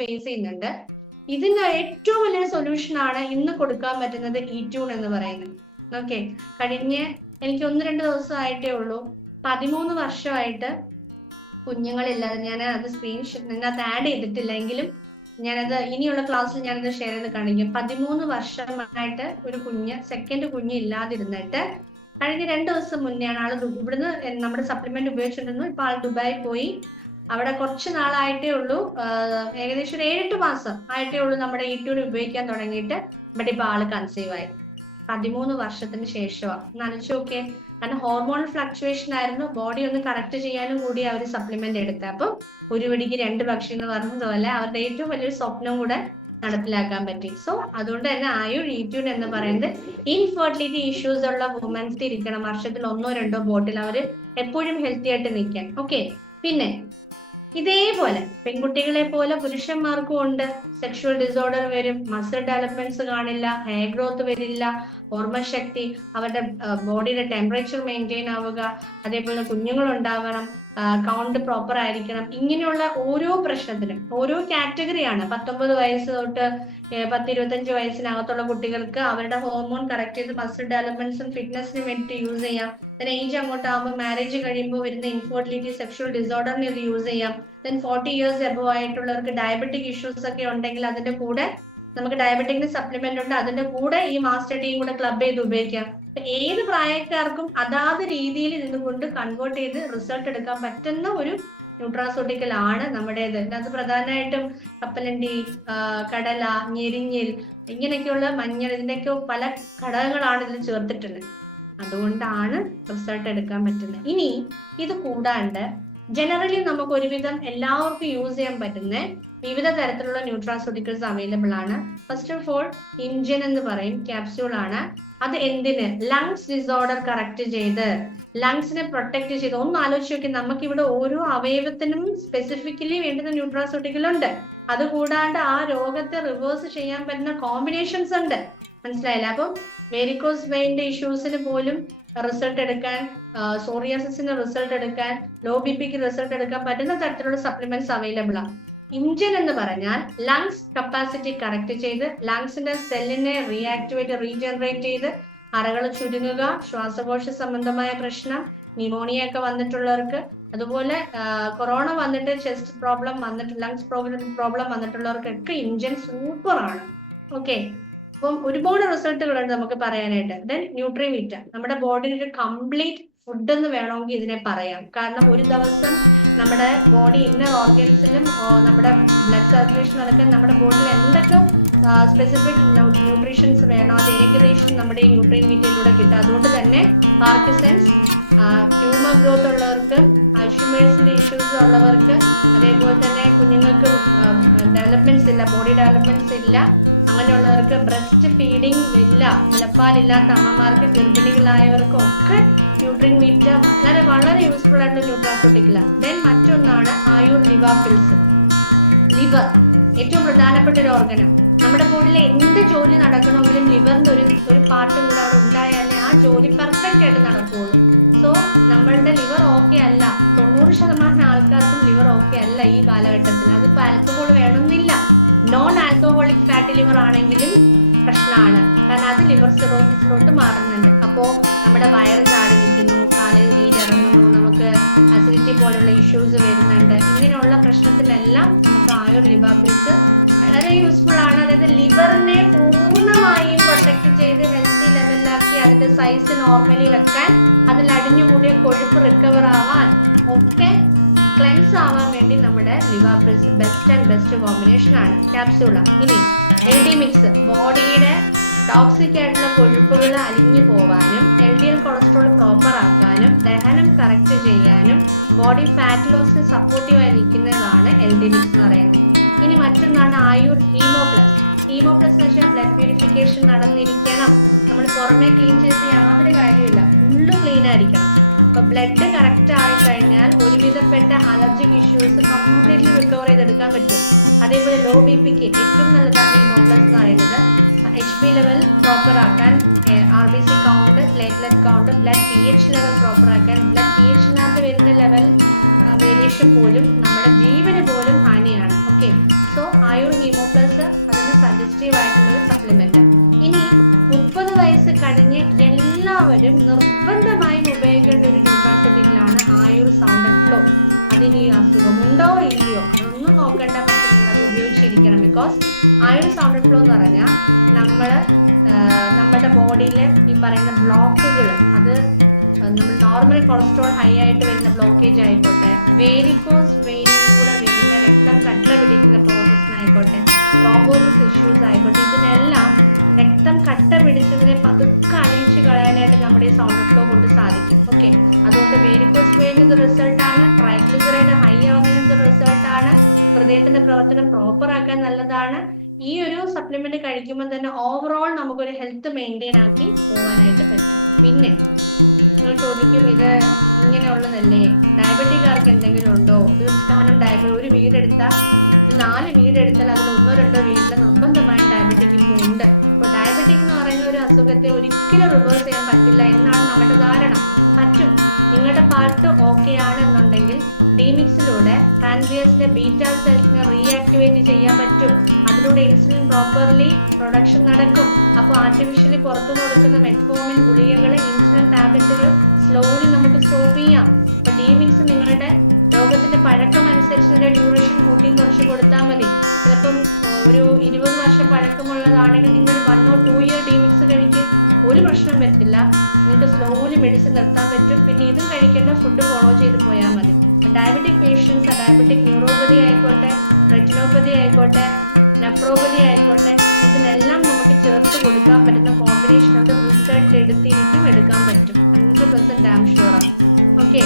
Face ചെയ്യുന്നുണ്ട്. ഇതിന് ഏറ്റവും വലിയൊരു സൊല്യൂഷൻ ആണ് ഇന്ന് കൊടുക്കാൻ പറ്റുന്നത് ഇട്യൂൺ എന്ന് പറയുന്നത്. ഓക്കെ, എനിക്ക് 1-2 ദിവസമായിട്ടേ ഉള്ളൂ, 13 വർഷമായിട്ട് കുഞ്ഞുങ്ങളില്ലാതെ. ഞാൻ അത് ഇതിനകത്ത് ആഡ് ചെയ്തിട്ടില്ല, എങ്കിലും ഞാനത് ഇനിയുള്ള ക്ലാസ്സിൽ ഞാനത് ഷെയർ ചെയ്ത് കാണിക്കും. 13 വർഷമായിട്ട് ഒരു സെക്കൻഡ് കുഞ്ഞ് ഇല്ലാതിരുന്നിട്ട് കഴിഞ്ഞ 2 ദിവസം മുന്നെയാണ് ആള് ഇവിടുന്ന് നമ്മുടെ സപ്ലിമെന്റ് ഉപയോഗിച്ചിരുന്നു. ഇപ്പൊ ആൾ ദുബായി പോയി. അവിടെ കുറച്ച് നാളായിട്ടേ ഉള്ളൂ, ഏകദേശം ഒരു 7-8 മാസം ആയിട്ടേ ഉള്ളൂ നമ്മുടെ ഇട്യൂൺ ഉപയോഗിക്കാൻ തുടങ്ങിയിട്ട്. ബട്ട് ഇപ്പൊ ആള് കൺസീവ് ആയി. 13 വർഷത്തിന് ശേഷമാണ്. ഒന്ന് ആലോചിച്ച് നോക്കിയേ. കാരണം ഹോർമോൺ ഫ്ലക്ച്വേഷൻ ആയിരുന്നു, ബോഡി ഒന്ന് കറക്റ്റ് ചെയ്യാനും കൂടി അവർ സപ്ലിമെന്റ് എടുത്തത്. അപ്പം ഒരു പിടിക്ക് 2 പക്ഷി എന്ന് പറഞ്ഞതുപോലെ അവരുടെ ഏറ്റവും വലിയൊരു സ്വപ്നം കൂടെ നടപ്പിലാക്കാൻ പറ്റി. സോ അതുകൊണ്ട് തന്നെ ആയുർ ഇട്യൂൺ എന്ന് പറയുന്നത് ഇൻഫെർട്ടിലിറ്റി ഇഷ്യൂസ് ഉള്ള വുമൻസ് ഇരിക്കണം. വർഷത്തിൽ 1-2 ബോട്ടിൽ അവർ എപ്പോഴും ഹെൽത്തി ആയിട്ട് നിൽക്കാൻ. ഓക്കെ, പിന്നെ ഇതേപോലെ പെൺകുട്ടികളെ പോലെ പുരുഷന്മാർക്കും ഉണ്ട്. സെക്ഷുവൽ ഡിസോർഡർ വരും, മസിൽ ഡെവലപ്മെന്റ്സ് കാണില്ല, ഹെയർ ഗ്രോത്ത് വരില്ല, ഓർമ്മശക്തി, അവരുടെ ബോഡിയുടെ ടെമ്പറേച്ചർ മെയിൻറ്റെയിൻ ആവുക, അതേപോലെ കുഞ്ഞുങ്ങൾ ഉണ്ടാവണം, കൗണ്ട് പ്രോപ്പർ ആയിരിക്കണം. ഇങ്ങനെയുള്ള ഓരോ പ്രശ്നത്തിനും ഓരോ കാറ്റഗറിയാണ്. 19 വയസ്സ് തൊട്ട് 10-25 വയസ്സിനകത്തുള്ള കുട്ടികൾക്ക് അവരുടെ ഹോർമോൺ കറക്റ്റ് ചെയ്ത് മസിൽ ഡെവലപ്മെന്റ്സും ഫിറ്റ്നസിനും വേണ്ടിയിട്ട് യൂസ് ചെയ്യാം. ഏജ് അങ്ങോട്ടാകുമ്പോൾ മാരേജ് കഴിയുമ്പോൾ വരുന്ന ഇൻഫെർട്ടിലിറ്റി, സെക്ഷുവൽ ഡിസോർഡറിന് ഇത് യൂസ് ചെയ്യാം. 40 ഇയേഴ്സ് എബവ് ആയിട്ടുള്ളവർക്ക് ഡയബറ്റിക് ഇഷ്യൂസ് ഒക്കെ ഉണ്ടെങ്കിൽ അതിന്റെ കൂടെ നമുക്ക് ഡയബറ്റിക്കിന് സപ്ലിമെന്റ് ഉണ്ട്, അതിന്റെ കൂടെ ഈ മാസ്റ്റർ ടീം കൂടെ ക്ലബ് ചെയ്ത് ഉപയോഗിക്കാം. ഏത് പ്രായക്കാർക്കും അതാത് രീതിയിൽ ഇതുകൊണ്ട് കൺവേർട്ട് ചെയ്ത് റിസൾട്ട് എടുക്കാൻ പറ്റുന്ന ഒരു ന്യൂട്രാസ്യൂട്ടിക്കൽ ആണ് നമ്മുടേത്. അത് പ്രധാനമായിട്ടും കപ്പലണ്ടി, കടല, ഞെരിഞ്ഞിൽ, ഇങ്ങനെയൊക്കെയുള്ള മഞ്ഞൾ, ഇതിന്റെയൊക്കെ പല ഘടകങ്ങളാണ് ഇതിൽ ചേർത്തിട്ടുള്ളത്. അതുകൊണ്ടാണ് റിസൾട്ട് എടുക്കാൻ പറ്റുന്നത്. ഇനി ഇത് കൂടാണ്ട് ജനറലി നമുക്ക് ഒരുവിധം എല്ലാവർക്കും യൂസ് ചെയ്യാൻ പറ്റുന്ന വിവിധ തരത്തിലുള്ള ന്യൂട്രാസ്യൂട്ടിക്കൽസ് അവൈലബിൾ ആണ്. ഫസ്റ്റ് ഓഫ് ഓൾ ഇംജൻ എന്ന് പറയും, ക്യാപ്സ്യൂൾ ആണ്. അത് എന്തിന്? ലങ്സ് ഡിസോർഡർ കറക്റ്റ് ചെയ്ത് ലങ്സിനെ പ്രൊട്ടക്ട് ചെയ്ത്. ഒന്ന് ആലോചിച്ച് നോക്കി, നമുക്കിവിടെ ഓരോ അവയവത്തിനും സ്പെസിഫിക്കലി വേണ്ടുന്ന ന്യൂട്രാസ്യൂട്ടിക്കൽ ഉണ്ട്. അതുകൂടാണ്ട് ആ രോഗത്തെ റിവേഴ്സ് ചെയ്യാൻ പറ്റുന്ന കോമ്പിനേഷൻസ് ഉണ്ട്. മനസ്സിലായില്ല? അപ്പം വെരിക്കോസ് വെയിന്റെ ഇഷ്യൂസിന് പോലും റിസൾട്ട് എടുക്കാൻ, സോറിയാസിന് റിസൾട്ട് എടുക്കാൻ, ലോ ബി പിക്ക് റിസൾട്ട് എടുക്കാൻ പറ്റുന്ന തരത്തിലുള്ള സപ്ലിമെന്റ്സ് അവൈലബിൾ ആണ്. ഇംജൻ എന്ന് പറഞ്ഞാൽ ലങ്സ് കപ്പാസിറ്റി കറക്റ്റ് ചെയ്ത് ലങ്സിന്റെ സെല്ലിനെ റീജനറേറ്റ് ചെയ്ത് അറകൾ ചുരുങ്ങുക, ശ്വാസകോശ സംബന്ധമായ പ്രശ്നം, ന്യൂമോണിയ ഒക്കെ വന്നിട്ടുള്ളവർക്ക്, അതുപോലെ കൊറോണ വന്നിട്ട് ചെസ്റ്റ് പ്രോബ്ലം വന്നിട്ട് ലങ്സ് പ്രോബ്ലം വന്നിട്ടുള്ളവർക്കൊക്കെ ഇംജൻ സൂപ്പർ ആണ്. ഓക്കെ, അപ്പം ഒരുപാട് റിസൾട്ടുകളുണ്ട് നമുക്ക് പറയാനായിട്ട്. ദെൻ ന്യൂട്രിവിറ്റ, നമ്മുടെ ബോഡിയിൽ ഒരു കംപ്ലീറ്റ് ഫുഡ് എന്ന് വേണമെങ്കിൽ ഇതിനെ പറയാം. കാരണം ഒരു ദിവസം നമ്മുടെ ബോഡി ഇന്നർ ഓർഗൻസിലും നമ്മുടെ ബ്ലഡ് സർക്കുലേഷൻ നടക്കാൻ നമ്മുടെ ബോഡിയിൽ എന്തൊക്കെ സ്പെസിഫിക് ന്യൂട്രീഷൻസ് വേണോ അത് ഏകദേശം നമ്മുടെ ഈ ന്യൂട്രിവിറ്റയിലൂടെ കിട്ടും. അതുകൊണ്ട് തന്നെ പാർക്കിൻസൺസ്, ട്യൂമർ ഗ്രോത്ത് ഉള്ളവർക്ക്, അൽഷിമേഴ്സിന്റെ ഇഷ്യൂസ് ഉള്ളവർക്ക്, അതേപോലെ തന്നെ കുഞ്ഞുങ്ങൾക്ക് ഡെവലപ്മെന്റ്സ് ഇല്ല, ബോഡി ഡെവലപ്മെന്റ്സ് ഇല്ല, അങ്ങനെയുള്ളവർക്ക്, ബ്രസ്റ്റ് ഫീഡിങ് ഇല്ല, മുലപ്പാലില്ലാത്ത അമ്മമാർക്ക്, ഗർഭിണികളായവർക്കും ഒക്കെ ന്യൂട്രിവിറ്റ വളരെ വളരെ യൂസ്ഫുൾ ആയിട്ടുള്ള ന്യൂട്രാസ്യൂട്ടിക്കലാണ്. ദെൻ മറ്റൊന്നാണ് ആയുർ ലിവർ പിൽസ്. ലിവർ ഏറ്റവും പ്രധാനപ്പെട്ട ഒരു ഓർഗനാണ്. നമ്മുടെ ബോഡിയിലെ എന്ത് ജോലി നടക്കണമെങ്കിലും ലിവറിന്റെ ഒരു പാർട്ടും കൂടെ അവിടെ ഉണ്ടായാലേ ആ ജോലി പെർഫെക്റ്റ് ആയിട്ട് നടക്കുകയുള്ളൂ. സോ നമ്മളുടെ ലിവർ ഓക്കെ അല്ല, 90% ആൾക്കാർക്കും ലിവർ ഓക്കെ അല്ല ഈ കാലഘട്ടത്തിൽ. അതിപ്പോ ആൽക്കഹോൾ വേണമെന്നില്ല, നോൺ ആൽക്കഹോളിക് ഫാറ്റി ലിവർ ആണെങ്കിലും പ്രശ്നമാണ്. കാരണം അത് ലിവർ സിറോസിസിലോട്ട് മാറുന്നുണ്ട്. അപ്പോ നമ്മുടെ വയറ് ചാടി നിൽക്കുന്നു, കാലിൽ നീരിറങ്ങുന്നു, നമുക്ക് അസിഡിറ്റി പോലുള്ള ഇഷ്യൂസ് വരുന്നുണ്ട്. ഇങ്ങനെയുള്ള പ്രശ്നത്തിലെല്ലാം നമുക്ക് ആയുർ ലിവർ പിൽസ് വളരെ യൂസ്ഫുൾ ആണ്. അതായത് ലിവറിനെ പൂർണ്ണമായും പ്രൊട്ടക്ട് ചെയ്ത് ഹെൽത്തി ലെവലിലാക്കി അതിന്റെ സൈസ് നോർമലി വെക്കാൻ, അതിൽ അടിഞ്ഞുകൂടിയ കൊഴുപ്പ് റിക്കവർ ആവാൻ, ഒക്കെ ക്ലെൻസ് ആവാൻ വേണ്ടി നമ്മുടെ ലിവർ പിൽസ് ബെസ്റ്റ് കോമ്പിനേഷൻ ആണ്, ക്യാപ്സ്യൂളാണ്. ഇനി LD മിക്സ്, ബോഡിയുടെ ടോക്സിക് ആയിട്ടുള്ള കൊഴുപ്പുകൾ അലിഞ്ഞു പോവാനും LDL കൊളസ്ട്രോൾ പ്രോപ്പർ ആക്കാനും ദഹനം കറക്റ്റ് ചെയ്യാനും ബോഡി ഫാറ്റ് ലോസിന് സപ്പോർട്ടീവായി നിൽക്കുന്നതാണ് LD മിക്സ് എന്ന് പറയുന്നത്. ഇനി മറ്റൊന്നാണ് ആയുർ ഹീമോപ്ലസ്. ഹീമോപ്ലസ് എന്ന് വെച്ചാൽ ബ്ലഡ് പ്യൂരിഫിക്കേഷൻ നടന്നിരിക്കണം. നമ്മൾ പുറമെ ക്ലീൻ ചെയ്ത് യാതൊരു കാര്യമില്ല, ഉള്ളു ക്ലീൻ ആയിരിക്കണം. അപ്പൊ ബ്ലഡ് കറക്റ്റ് ആയി കഴിഞ്ഞാൽ ഒരുവിധപ്പെട്ട അലർജിക് ഇഷ്യൂസ് കംപ്ലീറ്റ്ലി റിക്കവർ ചെയ്തെടുക്കാൻ പറ്റും. അതേപോലെ ലോ ബി പിക്ക് ഏറ്റവും നല്ലതാണ് ഹീമോപ്ലസ് എന്ന് പറയുന്നത്. HB ലെവൽ പ്രോപ്പർ ആക്കാൻ, RBC count, platelet count, blood pH level proper ആക്കാൻ, ബ്ലഡ് pHനകത്ത് വരുന്ന ലെവൽ വേരിയേഷൻ പോലും നമ്മുടെ ജീവന് പോലും ഹാനിയാണ്. ഓക്കെ, സോ ആയുർ ഹീമോ പ്ലസ് അതിന് സജസ്റ്റീവ് ആയിട്ടുള്ള ഒരു സപ്ലിമെന്റ്. ഇനി 30 വയസ്സ് കഴിഞ്ഞ് എല്ലാവരും നിർബന്ധമായും ഉപയോഗിക്കേണ്ട ഒരു ന്യൂട്രാസ്യൂട്ടിക്കലാണ് ആയുർ സൗണ്ട് ഫ്ലോ. അതിന് ഈ അസുഖമുണ്ടോ ഇല്ലയോ അതൊന്നും നോക്കേണ്ട, പക്ഷെ നിങ്ങൾ അത് ഉപയോഗിച്ചിരിക്കണം. ബിക്കോസ് ആയുർ സൗണ്ട് ഫ്ലോ എന്ന് പറഞ്ഞാൽ നമ്മുടെ ബോഡിയിലെ ഈ പറയുന്ന ബ്ലോക്കുകൾ, അത് നമ്മൾ നോർമൽ കൊളസ്ട്രോൾ ഹൈ ആയിട്ട് വരുന്ന ബ്ലോക്കേജ് ആയിക്കോട്ടെ, വേരിക്കോസ് വെയിനിലൂടെ വരുന്ന രക്തം കട്ട പിടിക്കുന്ന പ്രോസസ്സിനായിക്കോട്ടെ, ട്രോംബോസിസ് ഇഷ്യൂസ് ആയിക്കോട്ടെ, ഇതിനെല്ലാം രക്തം കട്ട പിടിച്ചതിനെ പതുക്കെ അഴിച്ചു കളയാനായിട്ട് നമ്മുടെ ഈ സൗണ്ട് ഫ്ലോ കൊണ്ട് സാധിക്കും. ഓക്കെ, അതുകൊണ്ട് വേരിക്കോസ് വെയിനിന്റെ റിസൾട്ടാണ്, ട്രൈഗ്ലിസറൈഡ് ഹൈ ആവുന്നതിന്റെ റിസൾട്ടാണ്, ഹൃദയത്തിന്റെ പ്രവർത്തനം പ്രോപ്പർ ആക്കാൻ നല്ലതാണ്. ഈ ഒരു സപ്ലിമെന്റ് കഴിക്കുമ്പോൾ തന്നെ ഓവറോൾ നമുക്കൊരു ഹെൽത്ത് മെയിൻറ്റെയിൻ ആക്കി പോകാനായിട്ട് പറ്റും. പിന്നെ നിങ്ങൾ ചോദിക്കും, ഇത് ഇങ്ങനെയുള്ളതല്ലേ, ഡയബറ്റിക്കാർക്ക് എന്തെങ്കിലും ഉണ്ടോ? തീർച്ചയായും ഒരു വീടെടുത്താൽ 4 വീടെടുത്താൽ അതിൽ 1-2 വീട്ടിൽ നിർബന്ധമായും ഡയബറ്റിക് ഇപ്പോൾ ഉണ്ട്. ഇപ്പോൾ ഡയബറ്റിക് എന്ന് പറയുന്ന ഒരു അസുഖത്തെ ഒരിക്കലും റിവേഴ്സ് ചെയ്യാൻ പറ്റില്ല എന്നാണ് നമ്മുടെ ധാരണ. പറ്റും. നിങ്ങളുടെ പാർട്ട് ഓക്കെ ആണെന്നുണ്ടെങ്കിൽ ഡിമിക്സിലൂടെ പാൻക്രിയാസിലെ ബീറ്റാ സെൽസിനെ റീആക്ടിവേറ്റ് ചെയ്യാൻ പറ്റും. അതിലൂടെ ഇൻസുലിൻ പ്രോപ്പർലി പ്രൊഡക്ഷൻ നടക്കും. അപ്പോൾ ആർട്ടിഫിഷ്യലി പുറത്തു കൊടുക്കുന്ന മെറ്റ്ഫോമിൻ ഗുളികകൾ, ഇൻസുലിൻ ടാബ്ലറ്റുകൾ സ്ലോലി നമുക്ക് സ്റ്റോപ്പ് ചെയ്യാം. അപ്പൊ ഡിമിക്സ് നിങ്ങളുടെ രോഗത്തിന്റെ പഴക്കം അനുസരിച്ച് ഇതിന്റെ ഡ്യൂറേഷൻ കൂട്ടിയും കുറച്ച് കൊടുത്താൽ മതി. ചിലപ്പം ഒരു 20 വർഷം പഴക്കമുള്ളതാണെങ്കിൽ നിങ്ങൾ 1 or 2 year ഡിമിക്സ് കഴിക്കും, ഒരു പ്രശ്നം വരത്തില്ല. നിങ്ങൾക്ക് സ്ലോലി മെഡിസിൻ നിർത്താൻ പറ്റും. പിന്നെ ഇതും കഴിക്കേണ്ട ഫുഡ് ഫോളോ ചെയ്ത് പോയാൽ മതി. ഡയബറ്റിക് പേഷ്യൻസ്, ഡയബറ്റിക് ന്യൂറോപ്പതി ആയിക്കോട്ടെ, റെറ്റിനോപ്പതി ആയിക്കോട്ടെ, നെഫ്രോപ്പതി ആയിക്കോട്ടെ, ഇതിനെല്ലാം നമുക്ക് ചേർത്ത് കൊടുക്കാൻ പറ്റുന്ന കോമ്പിനേഷൻ ഉണ്ട്. റിസൾട്ട് എടുക്കാൻ പറ്റും. 100% ഡാം ഷുവറാണ്. ഓക്കെ,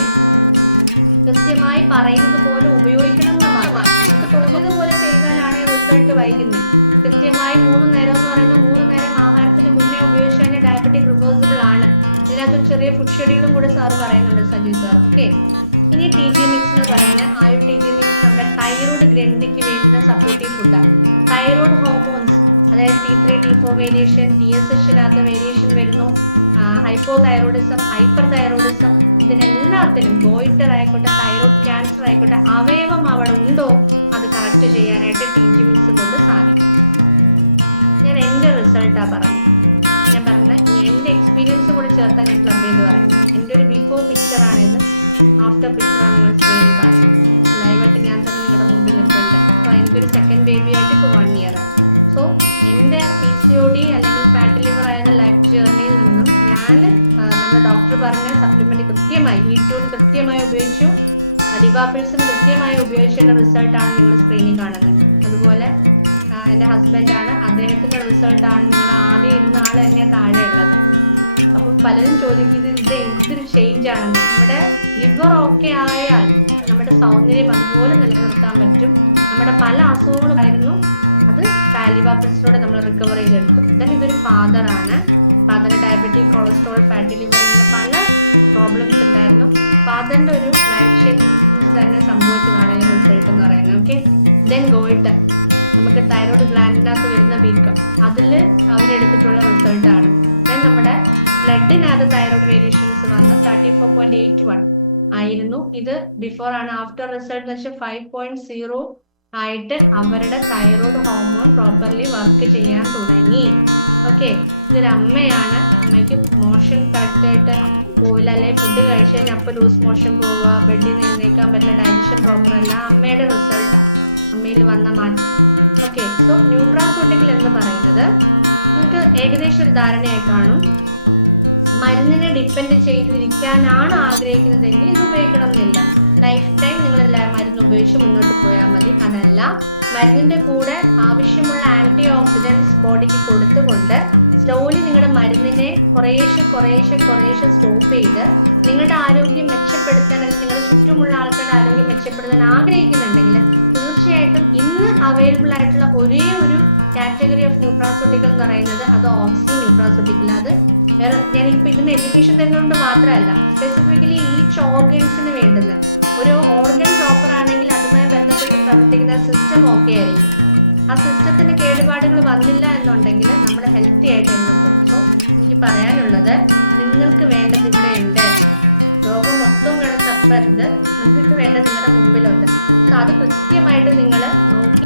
കൃത്യമായി പറയുന്നത് പോലെ ഉപയോഗിക്കണം എന്ന് മാത്രം. നമുക്ക് തോന്നിയത് പോലെ ചെയ്താലാണ് റിസൾട്ട് വൈകുന്നത്. കൃത്യമായി 3 നേരം എന്ന് പറയുന്നത് 3 നേരം ആഹാരത്തിന് മുന്നേ ഉപയോഗിച്ചാൽ ഡയബറ്റിക് റിവേഴ്സിബിൾ ആണ്. ഇതിനകത്തൊരു ചെറിയ ഫുഡ് ഷെഡ്യൂളും കൂടെ സാർ പറയുന്നുണ്ട്, സജീവ് സാർ. ഓക്കെ, ഇനി TG മിക്സ് എന്ന് പറയുന്നത് ആയുർ TG മിക്സ് നമ്മുടെ തൈറോയ്ഡ് ഗ്രന്ഥിക്ക് വേണ്ടുന്ന സപ്പോർട്ടീവ് ഫുഡാണ്. തൈറോയ്ഡ് ഹോർമോൺസ്, അതായത് T3 T4 വേരിയേഷൻ, TSH ഇല്ലാത്ത വേരിയേഷൻ വരുന്നു, ഹൈപ്പോ തൈറോയിഡിസം, ഹൈപ്പർ തൈറോയിഡിസം, ഇതിനെല്ലാത്തിനും ഗോയിറ്റർ ആയിക്കോട്ടെ, തൈറോയ്ഡ് ക്യാൻസർ ആയിക്കോട്ടെ, അവയവം അവിടെ ഉണ്ടോ അത് കറക്റ്റ് ചെയ്യാനായിട്ട് TG മിക്സ് കൊണ്ട് സാധിക്കും. ഞാൻ എൻ്റെ റിസൾട്ടാണ് പറഞ്ഞത്. ഞാൻ പറഞ്ഞത് എൻ്റെ എക്സ്പീരിയൻസ് കൂടെ ചേർത്താൽ ഞാൻ ക്ലബ് ചെയ്ത് പറയുന്നത്. എൻ്റെ ഒരു ബിഫോർ പിക്ചറാണിത്, ആഫ്റ്റർ പിക്ചറാണ് നിങ്ങൾ സ്ക്രീനിൽ കാണുന്നത്. ലൈവായിട്ട് ഞാൻ തന്നെ നിങ്ങളുടെ മുമ്പിൽ നിൽക്കുന്നുണ്ട്. അപ്പോൾ എനിക്കൊരു സെക്കൻഡ് ബേബി ആയിട്ട് ഇപ്പോൾ 1 year. സോ എൻ്റെ PCOD അല്ലെങ്കിൽ ഫാറ്റി ലിവർ ആയിരുന്ന ലൈഫ് ജേർണിയിൽ നിന്നും ഞാൻ നമ്മുടെ ഡോക്ടർ പറഞ്ഞ സപ്ലിമെന്റ് കൃത്യമായി E2 കൃത്യമായി ഉപയോഗിച്ചു, ലിവാപിൾസും കൃത്യമായി ഉപയോഗിച്ചതിൻ്റെ റിസൾട്ടാണ് നിങ്ങൾ സ്ക്രീനിൽ കാണുന്നത്. അതുപോലെ എൻ്റെ ഹസ്ബൻഡാണ്, അദ്ദേഹത്തിൻ്റെ റിസൾട്ടാണ് നിങ്ങൾ ആദ്യം ഇരുന്ന ആൾ തന്നെ താഴെ ഉള്ളത്. അപ്പം പലരും ചോദിക്കുന്നത് ഇത് എന്തൊരു ചേഞ്ച് ആണ്. നമ്മുടെ ലിവർ ഓക്കെ ആയാൽ നമ്മുടെ സൗന്ദര്യം അതുപോലെ നിലനിർത്താൻ പറ്റും. നമ്മുടെ പല അസുഖങ്ങളുമായിരുന്നു, അത് ലിവാപിൾസിലൂടെ നമ്മൾ റിക്കവർ ചെയ്തെടുത്തു. ദെൻ ഇതൊരു ഫാദറാണ്, ഫാദറിന് ഡയബറ്റിക്, കൊളസ്ട്രോൾ, ഫാറ്റി ലിവർ, ഇങ്ങനെ പല പ്രോബ്ലംസ് ഉണ്ടായിരുന്നു. ഫാദറിൻ്റെ ഒരു ലൈഫ് ചേഞ്ച് തന്നെ സംഭവിച്ചതാണ് ഈ റിസൾട്ട് എന്ന് പറയുന്നത്. ഓക്കെ, ദെൻ ഗോയിറ്റർ, നമുക്ക് തൈറോയ്ഡ് ഗ്ലാൻഡിനകത്ത് വരുന്ന വീക്കം, അതിൽ അവരെടുത്തിട്ടുള്ള റിസൾട്ടാണ്. ദെൻ നമ്മുടെ ബ്ലഡിനകത്ത് തൈറോയ്ഡ് വേരിയേഷൻസ് വന്ന് 34.81 ആയിരുന്നു. ഇത് ബിഫോർ ആണ്. ആഫ്റ്റർ റിസൾട്ട് എന്ന് വെച്ചാൽ 5.0 ആയിട്ട് അവരുടെ തൈറോയ്ഡ് ഹോർമോൺ പ്രോപ്പർലി വർക്ക് ചെയ്യാൻ തുടങ്ങി. ഓക്കെ, ഇതൊരു അമ്മയാണ്. അമ്മയ്ക്ക് മോഷൻ കറക്റ്റായിട്ട് പോവില്ല, അല്ലെങ്കിൽ ഫുഡ് കഴിച്ചു കഴിഞ്ഞാൽ അപ്പോൾ ലൂസ് മോഷൻ പോവുക, ബെഡിൽ നിന്ന് എഴുന്നേക്കാൻ പറ്റില്ല, ഡൈജഷൻ പ്രോപ്പർ അല്ല. അമ്മയുടെ റിസൾട്ടാണ്, അമ്മയിൽ വന്ന മാറ്റം. ഓക്കെ, സോ ന്യൂട്രാസ്യൂട്ടിക്കൽ എന്ന് പറയുന്നത് നിങ്ങൾക്ക് ഏകദേശം ഒരു ധാരണയായി കാണും. മരുന്നിനെ ഡിപ്പെൻഡ് ചെയ്തിരിക്കാനാണ് ആഗ്രഹിക്കുന്നതെങ്കിൽ ഇത് ഉപയോഗിക്കണം എന്നില്ല. ലൈഫ് ടൈം നിങ്ങൾ മരുന്ന് ഉപയോഗിച്ച് മുന്നോട്ട് പോയാൽ മതി. അതല്ല, മരുന്നിന്റെ കൂടെ ആവശ്യമുള്ള ആന്റി ഓക്സിഡൻസ് ബോഡിക്ക് കൊടുത്തുകൊണ്ട് സ്ലോലി നിങ്ങളുടെ മരുന്നിനെ കുറേശ്ശെ സ്റ്റോപ്പ് ചെയ്ത് നിങ്ങളുടെ ആരോഗ്യം മെച്ചപ്പെടുത്താൻ, അല്ലെങ്കിൽ നിങ്ങളുടെ ചുറ്റുമുള്ള ആൾക്കാരുടെ ആരോഗ്യം മെച്ചപ്പെടുത്താൻ ആഗ്രഹിക്കുന്നുണ്ടെങ്കിൽ തീർച്ചയായിട്ടും ഇന്ന് അവൈലബിൾ ആയിട്ടുള്ള ഒരേ ഒരു കാറ്റഗറി ഓഫ് ന്യൂട്രാസ്യൂട്ടിക്കൽ എന്ന് പറയുന്നത് അത് ഓക്സി ന്യൂട്രാസ്യൂട്ടിക്കൽ. അത് ഞാനിപ്പോൾ ഇതിന് എഡ്യൂക്കേഷൻ തരുന്നതുകൊണ്ട് മാത്രമല്ല, സ്പെസിഫിക്കലി ഈച്ച് ഓർഗൻസിന് വേണ്ടുന്ന ഒരു ഓർഗൻ പ്രോപ്പർ ആണെങ്കിൽ അതുമായി ബന്ധപ്പെട്ട് പ്രവർത്തിക്കുന്ന സിസ്റ്റം ഓക്കെ ആയിരിക്കും. ആ സിസ്റ്റത്തിന് കേടുപാടുകൾ വന്നില്ല എന്നുണ്ടെങ്കിൽ നമ്മൾ ഹെൽത്തി ആയിട്ട് എന്നും പോകും. സോ എനിക്ക് പറയാനുള്ളത്, നിങ്ങൾക്ക് വേണ്ടത് ഇവിടെ ഉണ്ട്. ലോകം മൊത്തവും കിടന്ന് തപ്പരുത്, നിങ്ങൾക്ക് വേണ്ട നിങ്ങളുടെ മുമ്പിലുണ്ട്. സോ അത് കൃത്യമായിട്ട് നിങ്ങൾ നോക്കി